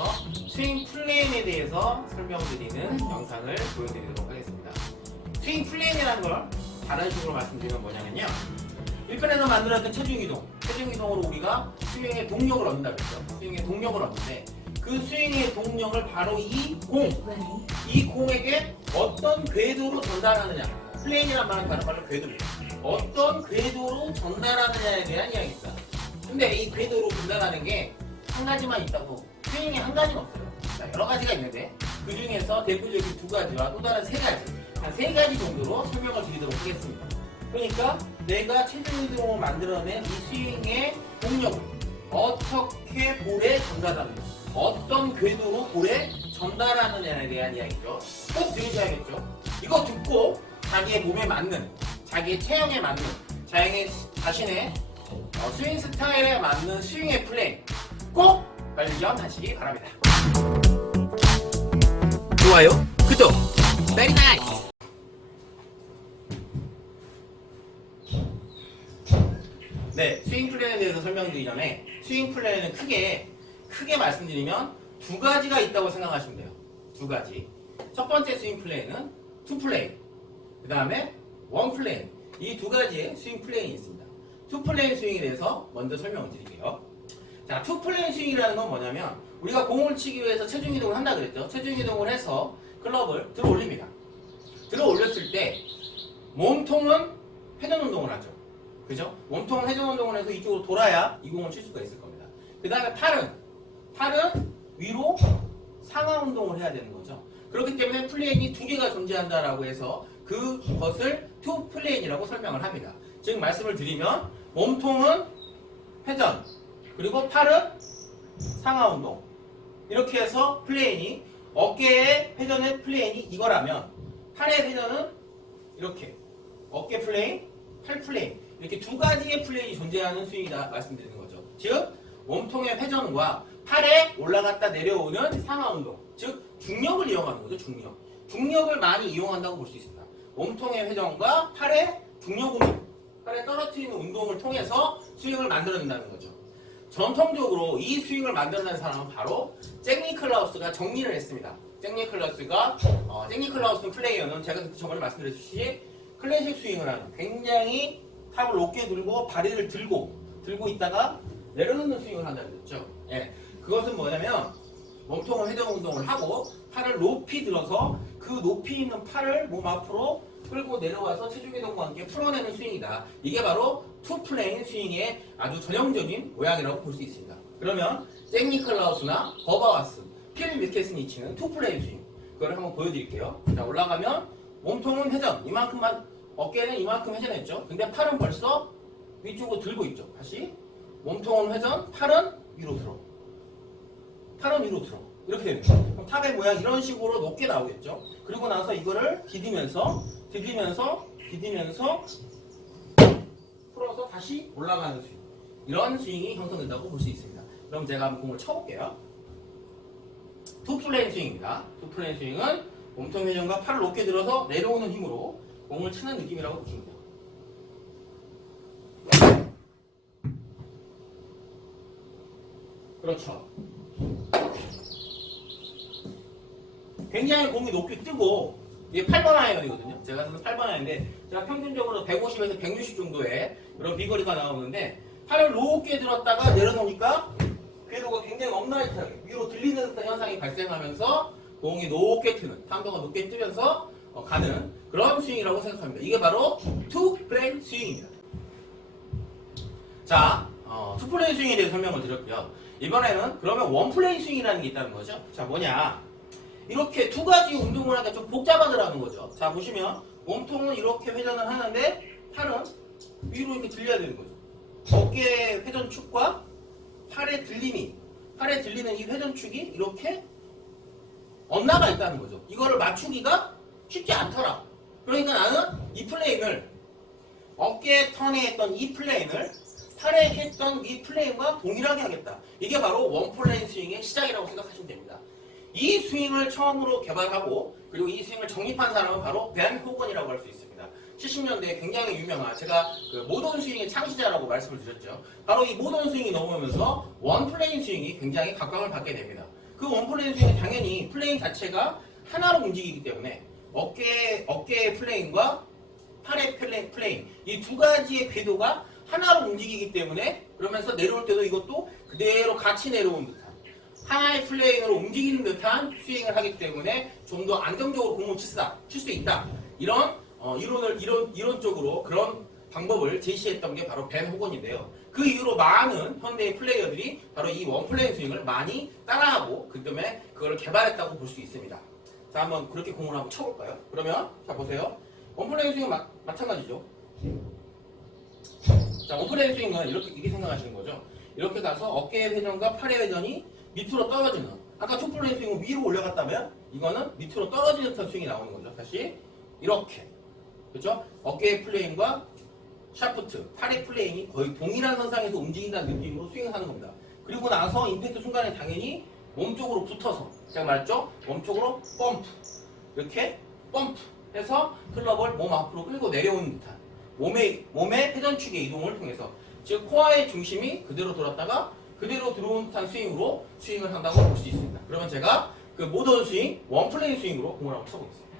이어서 스윙 플레인에 대해서 설명드리는 영상을 보여드리도록 하겠습니다. 스윙 플레인이라는 걸 다른 식으로 말씀드리면 뭐냐면요. 1편에서 만들었던 체중 이동으로 우리가 스윙의 동력을 얻는다고 했죠. 스윙의 동력을 얻는데 그 스윙의 동력을 바로 이 공에게 어떤 궤도로 전달하느냐. 플레인이란 말은 바로 궤도예요. 어떤 궤도로 전달하느냐에 대한 이야기입니다. 근데 이 궤도로 전달하는 게 한 가지만 있다고, 스윙이 한 가지는 없어요. 여러 가지가 있는데 그 중에서 대표적인 두 가지와 또 다른 세 가지, 한 세 가지 정도로 설명을 드리도록 하겠습니다. 그러니까 내가 체중 이동을 만들어낸 이 스윙의 동력을 어떻게 볼에 전달하느냐, 어떤 궤도로 볼에 전달하느냐에 대한 이야기죠. 꼭 들으셔야겠죠. 이거 듣고 자기의 몸에 맞는, 자기의 체형에 맞는, 자신의 스윙 스타일에 맞는 스윙의 플레이 꼭 발견하시기 바랍니다. 좋아요, 구독, very nice. 네, 스윙 플레이에 대해서 설명드리기 전에 스윙 플레이는 크게 말씀드리면 두 가지가 있다고 생각하시면 돼요. 두 가지. 첫 번째 스윙 플레이는 투 플레이, 그 다음에 원 플레이. 이 두 가지의 스윙 플레이이 있습니다. 투 플레이 스윙에 대해서 먼저 설명을 드릴게요. 자, 투 플레이 스윙이라는 건 뭐냐면 우리가 공을 치기 위해서 체중 이동을 한다 그랬죠. 체중 이동을 해서 클럽을 들어 올립니다. 들어 올렸을 때 몸통은 회전 운동을 하죠. 그죠? 몸통은 회전 운동을 해서 이쪽으로 돌아야 이 공을 칠 수가 있을 겁니다. 그 다음에 팔은 위로 상하 운동을 해야 되는 거죠. 그렇기 때문에 플레인이 두 개가 존재한다라고 해서 그것을 투 플레인이라고 설명을 합니다. 즉 말씀을 드리면 몸통은 회전, 그리고 팔은 상하 운동. 이렇게 해서 플레인이, 어깨의 회전의 플레인이 이거라면 팔의 회전은 이렇게 어깨 플레인, 팔 플레인, 이렇게 두 가지의 플레인이 존재하는 스윙이다 말씀드리는 거죠. 즉 몸통의 회전과 팔에 올라갔다 내려오는 상하 운동, 즉 중력을 이용하는 거죠. 중력을 많이 이용한다고 볼 수 있습니다. 몸통의 회전과 팔의 중력 운동, 팔에 떨어뜨리는 운동을 통해서 스윙을 만들어낸다는 거죠. 전통적으로 이 스윙을 만들어낸 사람은 바로 잭 니클라우스가 정리를 했습니다. 잭 니클라우스 플레이어는 제가 저번에 말씀드렸듯이 클래식 스윙을 하는, 굉장히 탑을 높게 들고 다리를 들고 있다가 내려놓는 스윙을 한다고 했죠. 예, 그것은 뭐냐면 몸통을 회전 운동을 하고 팔을 높이 들어서 그 높이 있는 팔을 몸 앞으로 끌고 내려와서 체중 이동과 함께 풀어내는 스윙이다. 이게 바로 투 플레인 스윙의 아주 전형적인 모양이라고 볼 수 있습니다. 그러면 잭 니클라우스나 버바와스, 필 밀케슨이 치는 투 플레인 스윙, 그걸 한번 보여드릴게요. 자, 올라가면 몸통은 회전, 이만큼만, 어깨는 이만큼 회전했죠. 근데 팔은 벌써 위쪽으로 들고 있죠. 다시 몸통은 회전, 팔은 위로 들어. 이렇게 되는 거예요. 그럼 탑의 모양 이런 식으로 높게 나오겠죠. 그리고 나서 이거를 디디면서 풀어서 다시 올라가는 스윙. 이런 스윙이 형성된다고 볼 수 있습니다. 그럼 제가 한번 공을 쳐볼게요. 투 플레인 스윙입니다. 투 플레인 스윙은 몸통 회전과 팔을 높게 들어서 내려오는 힘으로 공을 치는 느낌이라고 보시면 돼요. 그렇죠. 굉장히 공이 높게 뜨고, 이게 8번 아이언이거든요. 제가 쓰는 8번 아이언인데 제가 평균적으로 150에서 160 정도의 그런 비거리가 나오는데 팔을 높게 들었다가 내려놓으니까 궤도가 굉장히 업라이트하게 위로 들리는 듯한 현상이 발생하면서 공이 높게 트는, 탄도가 높게 뜨면서 가는 그런 스윙이라고 생각합니다. 이게 바로 투 플레인 스윙입니다. 자, 투 플레인 스윙에 대해 설명을 드렸고요. 이번에는 그러면 원 플레인 스윙이라는 게 있다는 거죠. 자, 뭐냐? 이렇게 두 가지 운동을 하니까 좀 복잡하더라는 거죠. 자, 보시면 몸통은 이렇게 회전을 하는데 팔은 위로 이렇게 들려야 되는 거죠. 어깨 회전축과 팔의 들리는 이 회전축이 이렇게 엇나가 있다는 거죠. 이거를 맞추기가 쉽지 않더라. 그러니까 나는 이 플레인을, 어깨 턴에 했던 이 플레인을 팔에 했던 이 플레인과 동일하게 하겠다. 이게 바로 원 플레인 스윙의 시작이라고 생각하시면 됩니다. 이 스윙을 처음으로 개발하고 그리고 이 스윙을 정립한 사람은 바로 벤 호건이라고 할 수 있습니다. 70년대에 굉장히 유명한, 제가 그 모던 스윙의 창시자라고 말씀을 드렸죠. 바로 이 모던 스윙이 넘어오면서 원 플레인 스윙이 굉장히 각광을 받게 됩니다. 그 원플레인 스윙은 당연히 플레인 자체가 하나로 움직이기 때문에 어깨의 플레인과 팔의 플레인 이 두 가지의 궤도가 하나로 움직이기 때문에 그러면서 내려올 때도 이것도 그대로 같이 내려온 듯한 하나의 플레인으로 움직이는 듯한 스윙을 하기 때문에 좀 더 안정적으로 공을 칠 수 있다. 이런 이론적으로 그런 방법을 제시했던 게 바로 벤 호건인데요. 그 이후로 많은 현대의 플레이어들이 바로 이 원플레인 스윙을 많이 따라하고 그 때문에 그걸 개발했다고 볼 수 있습니다. 자, 한번 그렇게 공을 한번 쳐볼까요? 그러면 자 보세요. 원플레인 스윙은 마찬가지죠. 자, 원플레인 스윙은 이렇게 생각하시는 거죠. 이렇게 가서 어깨의 회전과 팔의 회전이 밑으로 떨어지는. 아까 투플레인 스윙은 위로 올라갔다면 이거는 밑으로 떨어지는 듯한 스윙이 나오는 거죠. 다시 이렇게, 그렇죠? 어깨의 플레인과 샤프트, 팔의 플레인이 거의 동일한 선상에서 움직인다는 느낌으로 스윙을 하는 겁니다. 그리고 나서 임팩트 순간에 당연히 몸쪽으로 붙어서, 제가 말했죠? 몸쪽으로 펌프, 이렇게 펌프 해서 클럽을 몸 앞으로 끌고 내려오는 듯한 몸의 회전축의 이동을 통해서, 즉 코어의 중심이 그대로 돌았다가 그대로 들어온 듯한 스윙으로 스윙을 한다고 볼 수 있습니다. 그러면 제가 그 모던 스윙, 원플레인 스윙으로 공을 한번 쳐보겠습니다.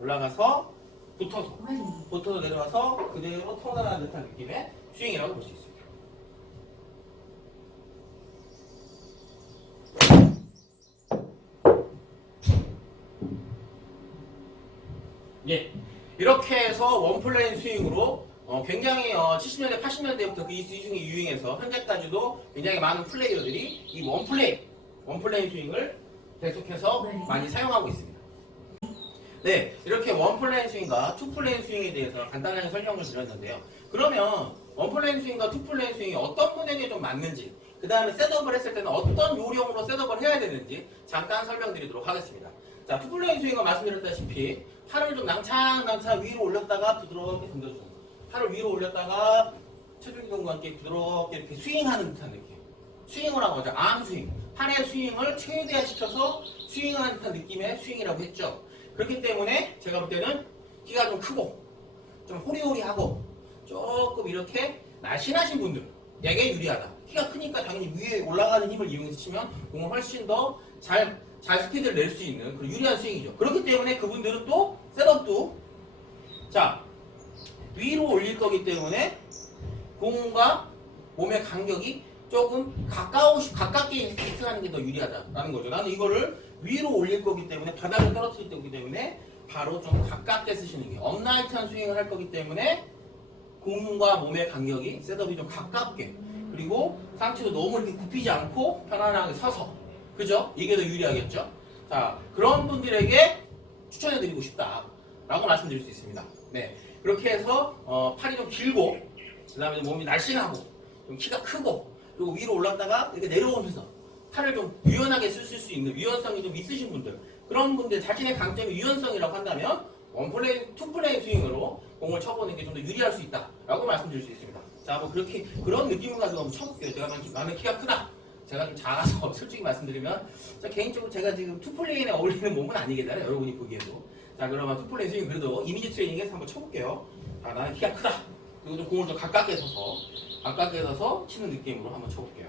올라가서 붙어서 내려와서 그대로 턴하는 듯한 느낌의 스윙이라고 볼 수 있습니다. 예, 이렇게 해서 원플레인 스윙으로 굉장히 70년대, 80년대부터 그 이 스윙이 유행해서 현재까지도 굉장히 많은 플레이어들이 이 원플레인 스윙을 계속해서 많이 사용하고 있습니다. 네, 이렇게 원플레인 스윙과 투플레인 스윙에 대해서 간단하게 설명을 드렸는데요. 그러면 원플레인 스윙과 투플레인 스윙이 어떤 모델이 좀 맞는지, 그 다음에 셋업을 했을 때는 어떤 요령으로 셋업을 해야 되는지 잠깐 설명드리도록 하겠습니다. 자, 투플레인 스윙은 말씀드렸다시피 팔을 좀 낭창낭창 위로 올렸다가 부드럽게 던져주는 거. 팔을 위로 올렸다가 체중 이동과 함께 부드럽게 이렇게 스윙하는 듯한 느낌. 스윙을 하는 거죠. 암스윙. 팔의 스윙을 최대화시켜서 스윙하는 듯한 느낌의 스윙이라고 했죠. 그렇기 때문에 제가 볼 때는 키가 좀 크고 좀 호리호리하고 조금 이렇게 날씬하신 분들에게 유리하다. 키가 크니까 당연히 위에 올라가는 힘을 이용해서 치면 공을 훨씬 더 잘 스피드를 낼 수 있는 그런 유리한 스윙이죠. 그렇기 때문에 그분들은 또 셋업도 자 위로 올릴 거기 때문에 공과 몸의 간격이 조금 가깝게 히트하는 게 더 유리하다라는 거죠. 나는 이거를 위로 올릴 거기 때문에 바닥을 떨어뜨릴 거기 때문에 바로 좀 가깝게 쓰시는 게 업라이트한 스윙을 할 거기 때문에 공과 몸의 간격이 셋업이 좀 가깝게, 그리고 상체도 너무 이렇게 굽히지 않고 편안하게 서서, 그죠? 이게 더 유리하겠죠? 자, 그런 분들에게 추천해드리고 싶다라고 말씀드릴 수 있습니다. 네, 그렇게 해서 팔이 좀 길고 그 다음에 몸이 날씬하고 좀 키가 크고 그리고 위로 올랐다가 이렇게 내려오면서 팔을 좀 유연하게 쓸 수 있는 유연성이 좀 있으신 분들, 그런 분들 자신의 강점이 유연성이라고 한다면 원플레인, 투플레인 스윙으로 공을 쳐보는 게 좀 더 유리할 수 있다라고 말씀드릴 수 있습니다. 자, 뭐 그렇게 그런 느낌을 가지고 한번 쳐볼게요. 나는 키가 크다. 제가 좀 작아서 솔직히 말씀드리면 개인적으로 제가 지금 투플레인에 어울리는 몸은 아니겠잖아요. 여러분이 보기에도. 자, 그러면 투플레인 스윙 그래도 이미지 트레이닝에서 한번 쳐볼게요. 자, 나는 키가 크다. 그리고 좀 공을 좀 가깝게 서서 치는 느낌으로 한번 쳐볼게요.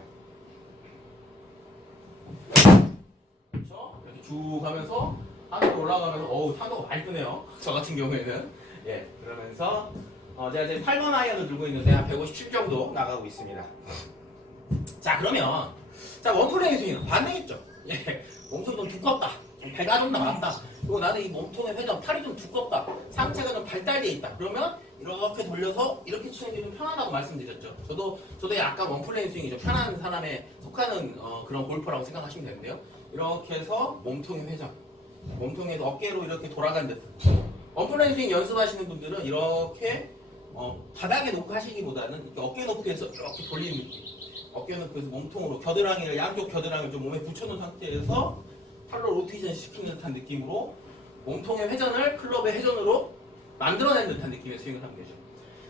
그렇죠? 이렇게 쭉 하면서 하늘로 올라가면서 어우 탄도가 많이 뜨네요. 저 같은 경우에는. 예, 그러면서 제가 이제 8번 아이언을 들고 있는데 한 157 정도 나가고 있습니다. 자, 그러면 자, 원플레인 스윙은 반응했죠. 예, 몸통이 좀 두껍다. 배가 좀 나왔다. 그리고 나는 이 몸통의 회전, 팔이 좀 두껍다. 상체가 좀 발달되어 있다. 그러면 이렇게 돌려서 이렇게 치는 게 좀 편하다고 말씀드렸죠. 저도 약간 원플레인 스윙이 좀 편한 사람에 속하는 그런 골퍼라고 생각하시면 되는데요. 이렇게 해서 몸통의 회전, 몸통에도 어깨로 이렇게 돌아가는 듯. 원플레인 스윙 연습하시는 분들은 이렇게 바닥에 놓고 하시기보다는 이렇게 어깨 높이에서 이렇게 돌리는 느낌. 어깨 높이에서 몸통으로 양쪽 겨드랑이를 좀 몸에 붙여놓은 상태에서 팔로 로테이션 시키는 듯한 느낌으로 몸통의 회전을 클럽의 회전으로 만들어낸 듯한 느낌의 스윙을 하면 되죠.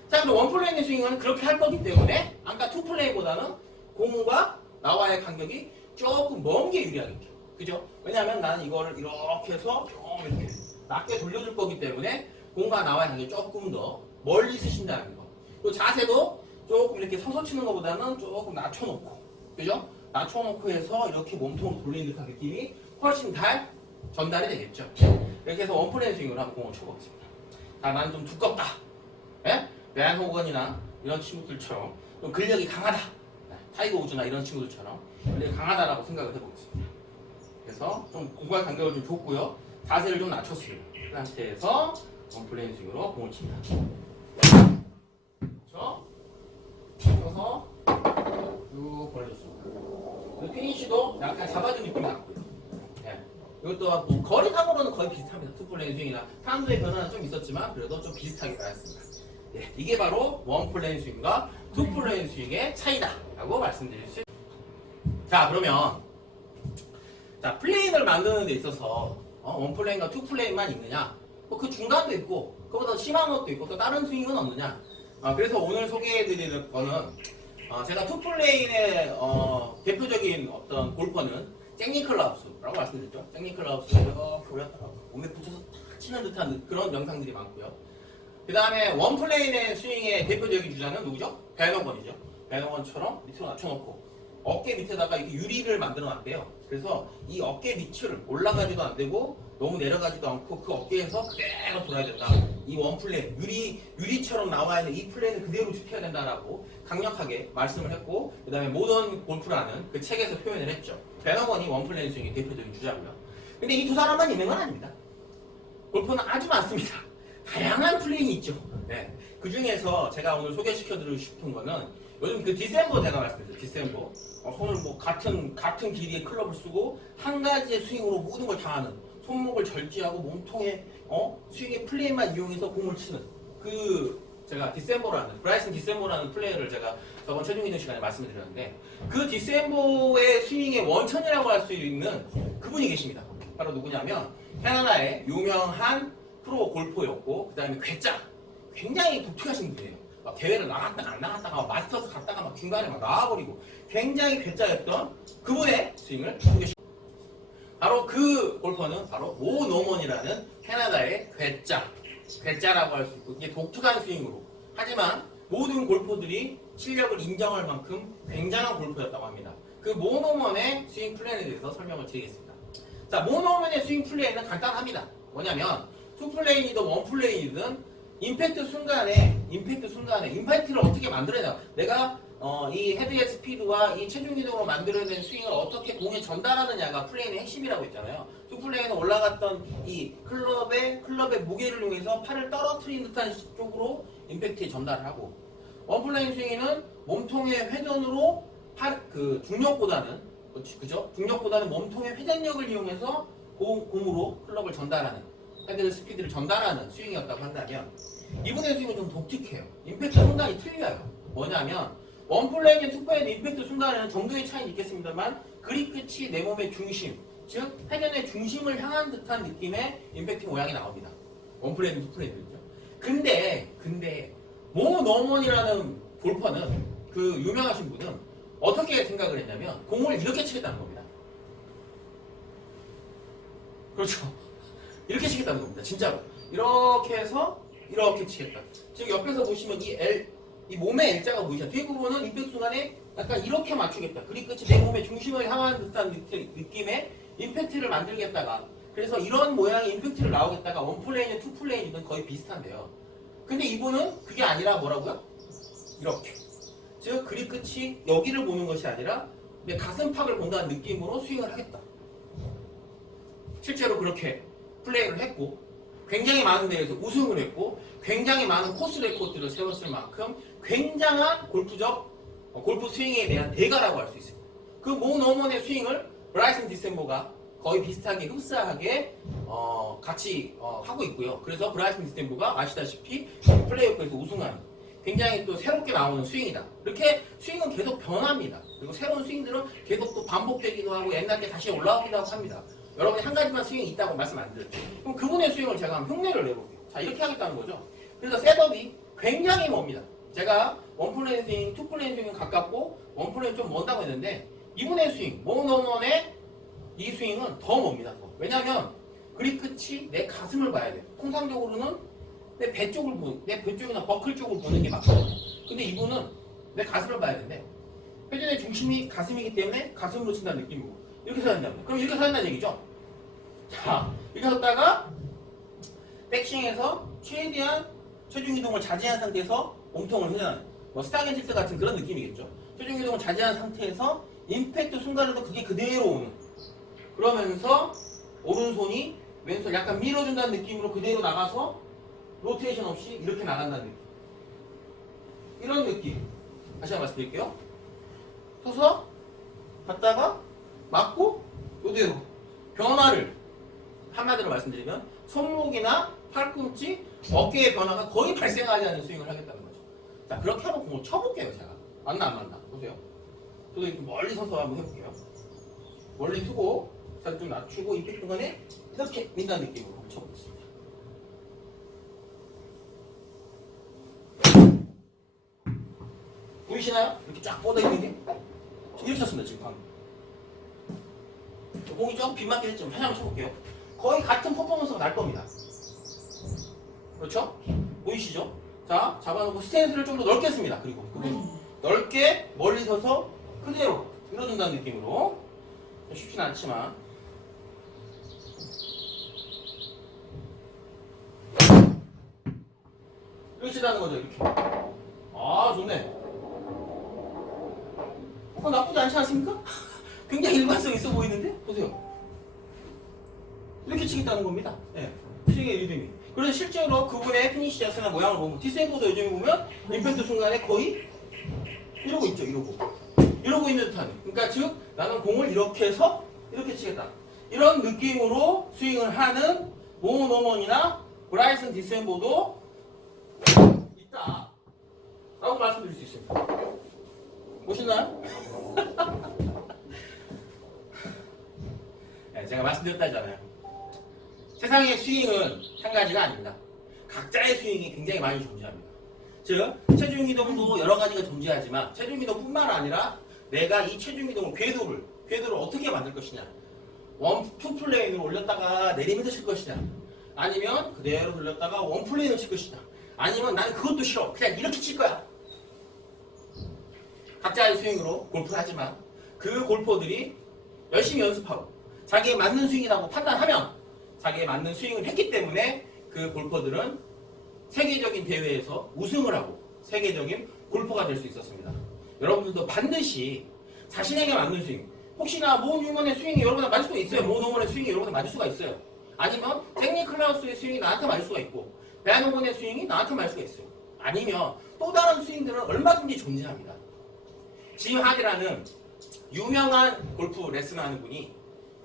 자, 그럼 원플레인의 스윙은 그렇게 할 거기 때문에 아까 투플레인보다는 공과 나와의 간격이 조금 먼 게 유리하겠죠. 그죠? 왜냐하면 나는 이거를 이렇게 해서 좀 이렇게 낮게 돌려줄 거기 때문에 공과 나와의 간격이 조금 더 멀리 쓰신다는 거. 그리고 자세도 조금 이렇게 서서 치는 것보다는 조금 낮춰놓고, 그죠? 낮춰놓고 해서 이렇게 몸통을 돌리는 듯한 느낌이 훨씬 잘 전달이 되겠죠. 이렇게 해서 원플레인 스윙으로 한번 공을 쳐보겠습니다. 자, 나는 좀 두껍다. 예? 랜 호건이나 이런 친구들처럼 좀 근력이 강하다. 타이거 우즈나 이런 친구들처럼 근력이 강하다라고 생각을 해보겠습니다. 그래서 좀 공간 간격을 좀 줬고요. 자세를 좀 낮췄어요. 그 상태에서 원플레인 스윙으로 공을 칩니다. 그렇죠? 쳐서 쭉 벌려줬습니다. 피니쉬도 약간 잡아준 느낌이 났고요. 네. 이것도 뭐 거리상으로는 거의 비슷합니다. 투플레인 스윙이나 타임의 변화는 좀 있었지만 그래도 좀 비슷하게 나왔습니다. 네. 이게 바로 원플레인 스윙과 투플레인 스윙의 차이다 라고 말씀드릴 수 있습니다. 자, 그러면 자, 플레인을 만드는 데 있어서 원플레인과 투플레인만 있느냐? 그 중간도 있고 그보다 심한 것도 있고 또 다른 스윙은 없느냐? 그래서 오늘 소개해드리는 거는 제가 투플레인의 대표적인 어떤 골퍼는 잭 니클라우스라고 말씀드렸죠. 잭 니클라우스를 이렇게 몸에 붙여서 탁 치는 듯한 그런 영상들이 많고요. 그 다음에 원플레인의 스윙의 대표적인 주자는 누구죠? 벤 호건이죠. 벤 호건처럼 밑으로 낮춰놓고 어깨 밑에다가 이렇게 유리를 만들어 놨대요. 그래서 이 어깨 밑을 올라가지도 안 되고 너무 내려가지도 않고 그 어깨에서 그대로 돌아야 된다. 이 원플레인, 유리처럼 나와 있는 이 플레인을 그대로 지켜야 된다라고 강력하게 말씀을 했고, 그 다음에 모던 골프라는 그 책에서 표현을 했죠. 벤 호건이 원플레인 스윙의 대표적인 주자고요. 근데 이 두 사람만 있는 건 아닙니다. 골프는 아주 많습니다. 다양한 플레인이 있죠. 네. 그 중에서 제가 오늘 소개시켜드리고 싶은 거는 요즘 그 디셈버 제가 말씀드렸죠. 디셈버. 손을 뭐 같은 길이의 클럽을 쓰고 한 가지의 스윙으로 모든 걸 다 하는, 손목을 절제하고 몸통에 스윙의 플레이만 이용해서 공을 치는 그 제가 디셈버라는 브라이슨 디셈버라는 플레이어를 제가 저번 최종 있는 시간에 말씀을 드렸는데 그 디셈버의 스윙의 원천이라고 할 수 있는 그분이 계십니다. 바로 누구냐면 캐나다의 유명한 프로 골퍼였고 그 다음에 괴짜 굉장히 독특하신 분이에요. 막 대회를 나갔다가 안 나갔다가 마스터스 갔다가 막 중간에 막 나와버리고 굉장히 괴짜였던 그분의 스윙을 소개시킵니다. 바로 그 골퍼는 바로 모 노먼이라는 캐나다의 괴짜라고 할 수 있고 이게 독특한 스윙으로 하지만 모든 골퍼들이 실력을 인정할 만큼 굉장한 골퍼였다고 합니다. 그 모 노먼의 스윙 플랜에 대해서 설명을 드리겠습니다. 자, 모 노먼의 스윙 플랜은 간단합니다. 뭐냐면 투 플레인이든 원 플레인이든 임팩트 순간에 임팩트를 어떻게 만들어내냐, 내가 이 헤드의 스피드와 이 체중 이동으로 만들어낸 스윙을 어떻게 공에 전달하느냐가 플레인의 핵심이라고 했잖아요. 투 플레인은 올라갔던 이 클럽의 무게를 이용해서 팔을 떨어뜨린 듯한 쪽으로 임팩트에 전달을 하고, 원 플레인 스윙은 몸통의 회전으로 중력보다는 몸통의 회전력을 이용해서 공으로 클럽을 전달하는, 헤드 스피드를 전달하는 스윙이었다고 한다면 이분의 스윙은 좀 독특해요. 임팩트 순간이 틀려요. 뭐냐면 원플레이와 투플레이는 임팩트 순간에는 정도의 차이는 있겠습니다만 그립 끝이 내 몸의 중심, 즉 회전의 중심을 향한 듯한 느낌의 임팩트 모양이 나옵니다. 원플레이든 투플레이든요. 근데 모 노먼이라는 골퍼는 그 유명하신 분은 어떻게 생각을 했냐면 공을 이렇게 치겠다는 겁니다. 그렇죠. 이렇게 치겠다는 겁니다. 진짜로. 이렇게 해서 이렇게 치겠다. 지금 옆에서 보시면 이 몸의 L자가 보이죠. 뒷부분은 임팩트 순간에 약간 이렇게 맞추겠다. 그립 끝이 내 몸의 중심을 향한 듯한 느낌의 임팩트를 만들겠다가, 그래서 이런 모양의 임팩트를 나오겠다가 원플레인이든 투플레인이든 거의 비슷한데요. 근데 이분은 그게 아니라 뭐라고요? 이렇게. 즉 그립 끝이 여기를 보는 것이 아니라 내 가슴팍을 본다는 느낌으로 스윙을 하겠다. 실제로 그렇게 플레이를 했고 굉장히 많은 데에서 우승을 했고 굉장히 많은 코스 레코드를 세웠을 만큼 굉장한 골프 스윙에 대한 대가라고 할 수 있습니다. 그 모 노먼의 스윙을 브라이슨 디셈버가 거의 비슷하게 흡사하게 같이 하고 있고요. 그래서 브라이슨 디셈버가 아시다시피 플레이오프에서 우승하는 굉장히 또 새롭게 나오는 스윙이다. 이렇게 스윙은 계속 변합니다. 그리고 새로운 스윙들은 계속 또 반복되기도 하고 옛날 게 다시 올라오기도 하고 합니다. 여러분이 한 가지만 스윙이 있다고 말씀 안 드렸죠. 그럼 그분의 스윙을 제가 한번 흉내를 내볼게요. 자, 이렇게 하겠다는 거죠. 그래서 셋업이 굉장히 멉니다. 제가 원플레인 스윙, 투플레인 스윙은 가깝고 원플레인 좀 먼다고 했는데 이분의 스윙, 모 노먼의 이 스윙은 더 멉니다. 왜냐하면 그립 끝이 내 가슴을 봐야 돼요. 통상적으로는 내 배 쪽이나 버클 쪽을 보는 게 맞거든요. 근데 이분은 내 가슴을 봐야 되는데 회전의 중심이 가슴이기 때문에 가슴으로 친다는 느낌이고 이렇게 서야 된다면 그럼 이렇게 서야 된다는 얘기죠. 자, 이렇게 섰다가 백스윙에서 최대한 체중 이동을 자제한 상태에서 몸통을 회전하는 뭐 스타겐틸트 같은 그런 느낌이겠죠. 체중 이동을 자제한 상태에서 임팩트 순간에도 그게 그대로 오는 그러면서 오른손이 왼손 약간 밀어준다는 느낌으로 그대로 나가서 로테이션 없이 이렇게 나간다는 느낌. 이런 느낌. 다시 한번 말씀드릴게요. 서서 갔다가 맞고 이대로 변화를 한마디로 말씀드리면 손목이나 팔꿈치, 어깨의 변화가 거의 발생하지 않는 스윙을 하겠다는 거죠. 자, 그렇게 한번 공을 쳐볼게요. 제가 맞나 안 맞나 보세요. 저도 이렇게 멀리 서서 한번 해볼게요. 멀리 두고 자리 좀 낮추고 임팩트 중간에 이렇게 민다는 느낌으로 한번 쳐보겠습니다. 보이시나요? 이렇게 쫙 뻗어있는 게? 이렇게 쳤습니다 지금 방금. 공이 조금 빗맞긴 했지만 다시 한번 쳐볼게요. 거의 같은 퍼포먼스가 날 겁니다. 그렇죠? 보이시죠? 자, 잡아놓고 스탠스를 좀 더 넓게 씁니다. 그리고 넓게 멀리 서서 그대로 밀어준다는 느낌으로. 쉽진 않지만 이렇게 치라는 거죠. 이렇게. 아, 좋네. 나쁘지 않지 않습니까? 굉장히 일관성 있어 보이는데? 보세요. 이렇게 치겠다는 겁니다. 네. 스윙의 리듬이. 그래서 실제로 그분의 피니시 자세나 모양을 보면 디스앵고도 요즘에 보면 임팩트 순간에 거의 이러고 있죠. 이러고 있는 듯한. 그러니까 즉 나는 공을 이렇게 해서 이렇게 치겠다. 이런 느낌으로 스윙을 하는 모노먼이나 브라이슨 디스앵고도 있다. 라고 말씀드릴 수 있습니다. 보시나요? 네, 제가 말씀드렸다잖아요. 세상의 스윙은 한 가지가 아닙니다. 각자의 스윙이 굉장히 많이 존재합니다. 즉, 체중 이동도 여러 가지가 존재하지만 체중 이동뿐만 아니라 내가 이 체중 이동을 궤도를 어떻게 만들 것이냐, 투 플레인으로 올렸다가 내리면서 칠 것이냐, 아니면 그대로 돌렸다가 원 플레인으로 칠 것이냐, 아니면 나는 그것도 싫어, 그냥 이렇게 칠 거야. 각자의 스윙으로 골프를 하지만 그 골퍼들이 열심히 연습하고 자기에 맞는 스윙이라고 판단하면 자기에 맞는 스윙을 했기 때문에 그 골퍼들은 세계적인 대회에서 우승을 하고 세계적인 골퍼가 될 수 있었습니다. 여러분들도 반드시 자신에게 맞는 스윙, 혹시나 모 뉴먼의 스윙이 여러분한테 맞을 수가 있어요. 모 노먼의 스윙이 여러분한테 맞을 수가 있어요. 아니면 잭 니클라우스의 스윙이 나한테 맞을 수가 있고 벤 호건의 스윙이 나한테 맞을 수가 있어요. 아니면 또 다른 스윙들은 얼마든지 존재합니다. 짐 하디라는 유명한 골프 레슨을 하는 분이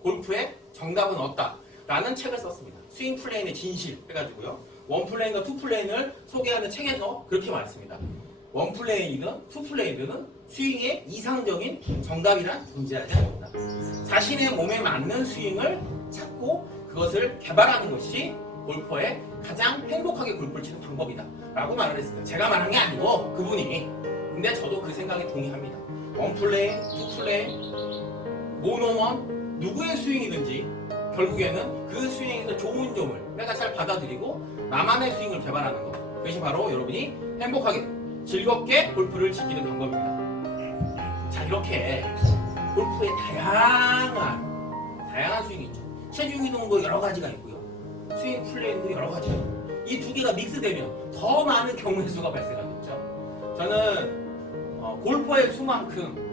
골프의 정답은 없다 라는 책을 썼습니다. 스윙 플레인의 진실 해가지고요. 원 플레인과 투 플레인을 소개하는 책에서 그렇게 말했습니다. 원 플레인이든 투 플레인이든 스윙의 이상적인 정답이란 존재하지 않는다. 자신의 몸에 맞는 스윙을 찾고 그것을 개발하는 것이 골퍼의 가장 행복하게 골프를 치는 방법이다 라고 말을 했습니다. 제가 말한 게 아니고 그분이. 근데 저도 그 생각에 동의합니다. 원 플레인, 투 플레인, 모노원, 누구의 스윙이든지 결국에는 그 스윙에서 좋은 점을 내가 잘 받아들이고 나만의 스윙을 개발하는 것. 그것이 바로 여러분이 행복하게 즐겁게 골프를 즐기는 방법입니다. 자, 이렇게 골프의 다양한 스윙이 있죠. 체중 이동도 여러 가지가 있고요. 스윙 플레이도 여러 가지가 있고 이 두 개가 믹스되면 더 많은 경우의 수가 발생하겠죠. 저는 골퍼의 수만큼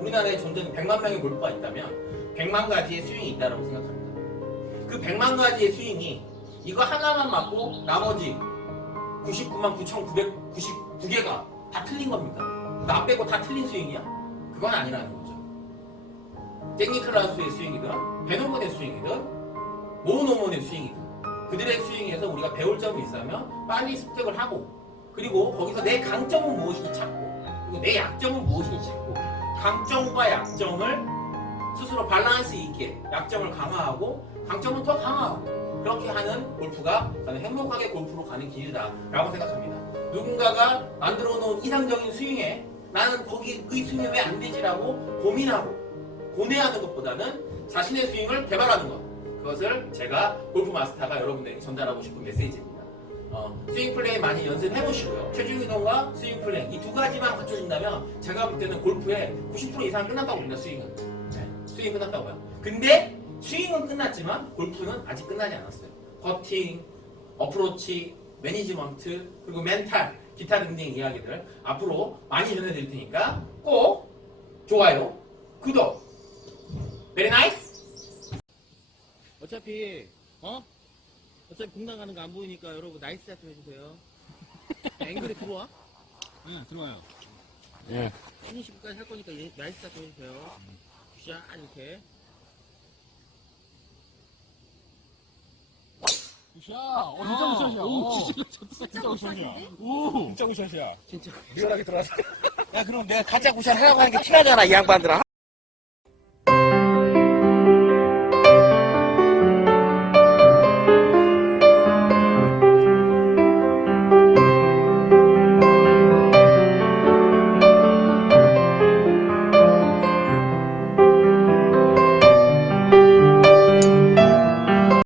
우리나라에 존재하는 100만 명의 골퍼가 있다면 100만 가지의 스윙이 있다고 생각합니다. 그 100만 가지의 스윙이 이거 하나만 맞고 나머지 99만 9,999개가 다 틀린 겁니다. 나 빼고 다 틀린 스윙이야? 그건 아니라는 거죠. 잭 니클라우스의 스윙이든 벤 호건의 스윙이든 모노먼의 스윙이든 그들의 스윙에서 우리가 배울 점이 있다면 빨리 습득을 하고 그리고 거기서 내 강점은 무엇인지 찾고 그리고 내 약점은 무엇인지 찾고 강점과 약점을 스스로 밸런스 있게 약점을 강화하고 강점은 더 강화하고 그렇게 하는 골프가 저는 행복하게 골프로 가는 길이다라고 생각합니다. 누군가가 만들어 놓은 이상적인 스윙에 나는 거기 그 스윙이 왜 안 되지라고 고민하고 고뇌하는 것보다는 자신의 스윙을 개발하는 것. 그것을 제가 골프 마스터가 여러분들에게 전달하고 싶은 메시지입니다. 스윙 플레이 많이 연습해 보시고요. 체중 이동과 스윙 플레이 이 두 가지만 갖춰진다면 제가 볼 때는 골프의 90% 이상 끝났다고 봅니다. 스윙은. 네, 스윙 끝났다고요. 근데 스윙은 끝났지만 골프는 아직 끝나지 않았어요. 퍼팅, 어프로치, 매니지먼트, 그리고 멘탈, 기타 등등 이야기들 앞으로 많이 전해드릴 테니까 꼭 좋아요, 구독, very nice. 어차피 공당 가는 거 안 보이니까 여러분 나이스 샷 좀 해주세요. 앵글에 들어와? 네, 들어와요. 예. 피니시까지 할 거니까 나이스 샷 좀 해주세요. 굿샷 이렇게. 굿샷! 진짜 굿샷이야. 오, 진짜 굿샷이야. 오, 진짜 굿샷이야. 진짜. 리얼하게 들어왔어. 야 그럼 내가 가짜 굿샷 하라고 하는 게 티나잖아 이 양반들아.